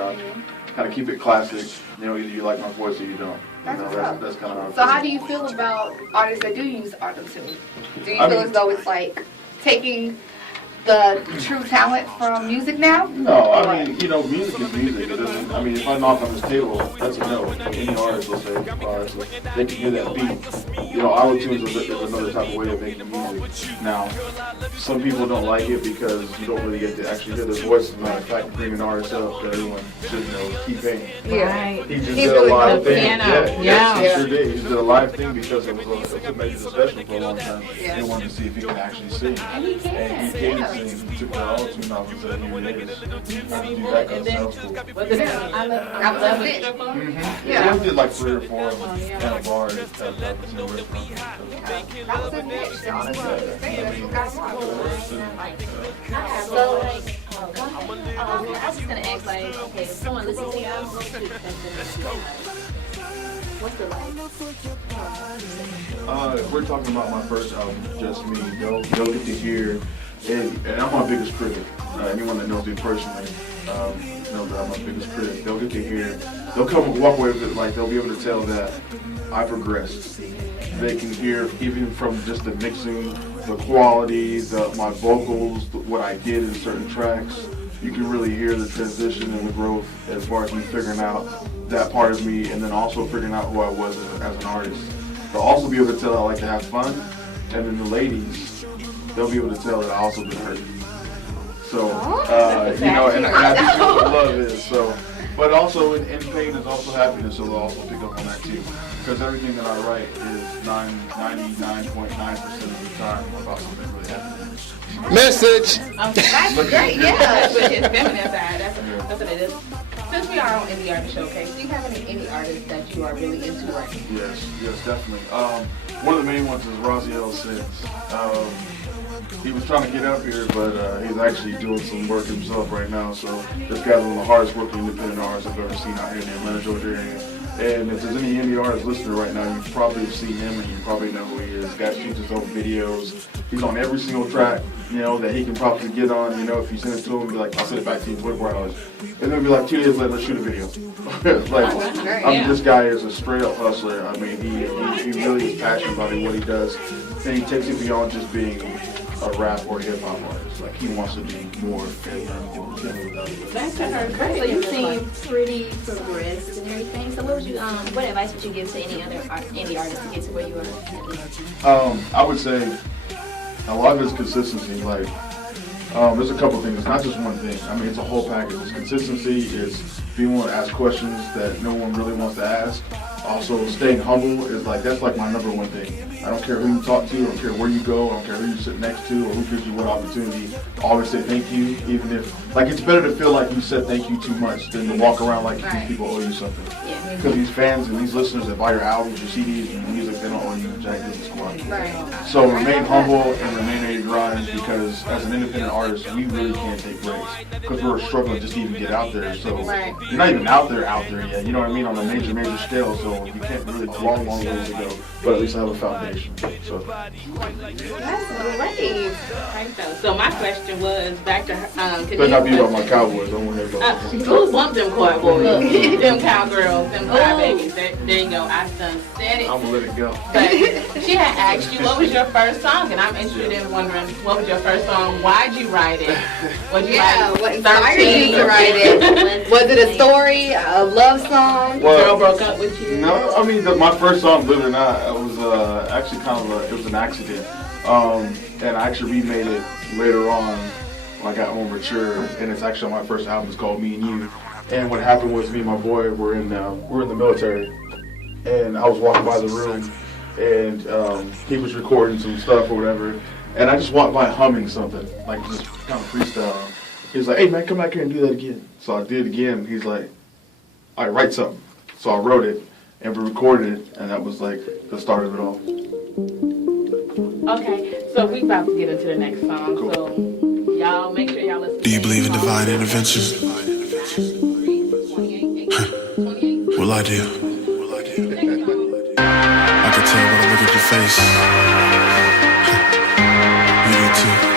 I kind of keep it classic. Either you like my voice or you don't. That's kind of So how do you feel about artists that do use auto-tune? Do you feel as though it's like taking the true talent from music now? No, I mean, music is music. It doesn't, if I knock on this table, that's a no. Any artist will say, they can hear that beat. Auto-tune is another type of way of making music. Now, some people don't like it because you don't really get to actually hear their voice. As a matter of fact, bring an artist up that everyone should know, Kessee. Yeah. He just did a live thing. Yeah. He sure did. He just did a live thing because it was a major discussion for a long time. They wanted to see if he can actually sing. And he can. He took the auto-tune off and said, here it is. That kind of sounds cool. I love it. Yeah, we did like 3 or 4 of them in a bar at the restaurant. That was his niche, honestly. That's what got So, I was just gonna ask, okay, if someone listens to you, what's the If we're talking about my first album, Just Me, they'll get to hear, and I'm my biggest critic. Anyone that knows me personally knows that I'm my biggest critic. They'll get to hear, they'll walk away with it, like they'll be able to tell that I progressed. They can hear even from just the mixing, the quality, my vocals, what I did in certain tracks. You can really hear the transition and the growth as far as me figuring out that part of me and then also figuring out who I was as an artist. They'll also be able to tell I like to have fun, and then the ladies, they'll be able to tell that I also been hurt. So, and I think that's what love is. So, but also in pain is also happiness, so they'll also pick up on that too. Because everything that I write is 99.9% of the time about something really happening. Message! That's great, yeah. With his feminine side, that's what it is. Since we are on Indie Artist Showcase, do you have any artists that you are really into right now? Yes, definitely. One of the main ones is Raziel Sins. He was trying to get up here, but he's actually doing some work himself right now. So this guy's one of the hardest working independent artists I've ever seen out here in the Atlanta, Georgia area. And if there's any indie artist listening right now, you probably have seen him and you probably know who he is. The guy shoots his own videos. He's on every single track, that he can probably get on. If you send it to him, be like, I'll send it back to you in 24 hours. And then be like 2 days later, let's shoot a video. This guy is a straight up hustler. He really is passionate about what he does. And he takes it beyond just being a rap or hip hop artist. Like he wants to be more. That's great. So you seem pretty progressed and everything. So what advice would you give to any other indie artist to get to where you are? I would say a lot of it's consistency. Like there's a couple things. It's not just one thing. It's a whole package. It's consistency. It's being able to ask questions that no one really wants to ask. Also, staying humble is that's my number one thing. I don't care who you talk to, I don't care where you go, I don't care who you sit next to, or who gives you what opportunity. Always say thank you, even if, it's better to feel like you said thank you too much than to walk around like these people owe you something. Because these fans and these listeners that buy your albums, your CDs, and your music, they don't owe you jack this squad. So remain humble and remain on your grind, because as an independent artist, we really can't take breaks. Because we're struggling just to even get out there. So you're not even out there yet, you know what I mean, on a major scale. So you can't really long ways to go, but at least have a foundation. So that's great. So my question was back to better not be about my Cowboys. I don't want to hear about who bumped them Cowboys? Them cowgirls, them crybabies. There you go. I done said it. I'm gonna let it go. But she had asked you what was your first song, and I'm interested in wondering what was your first song? Why'd you write it? Was you what inspired you to write it? Was it a story, a love song? Girl broke up with you? No, my first song, believe it or not, it was actually it was an accident. And I actually remade it later on when I got more mature, and it's actually on my first album. It's called Me and You. And what happened was me and my boy were in the military, and I was walking by the room, and he was recording some stuff or whatever, and I just walked by humming something, just kind of freestyle. He was like, "Hey man, come back here and do that again." So I did it again. He's like, "All right, write something." So I wrote it, and we recorded it, and that was the start of it all. Okay, so we about to get into the next song, cool. So y'all make sure y'all listen. Do you believe in divine intervention? Well, I do. I can tell when I look at your face. You do too.